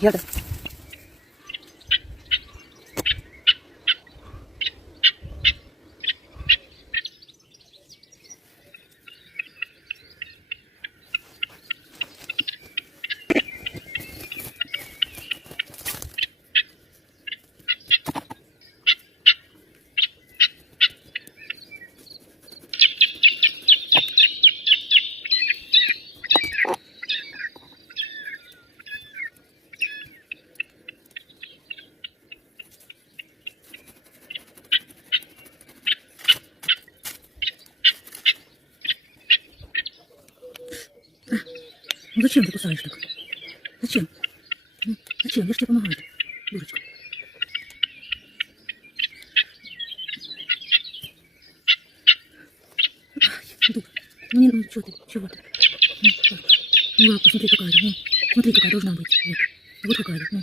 Герда. Ну зачем ты кусаешь так? Зачем? Ну, зачем? Я ж тебе помогаю. Дурочка. Ай, дура. Ну что ты? Чего ты? Ну, так. Ну лапка, смотри какая. Ну, смотри какая должна быть. Вот, вот какая. Ну.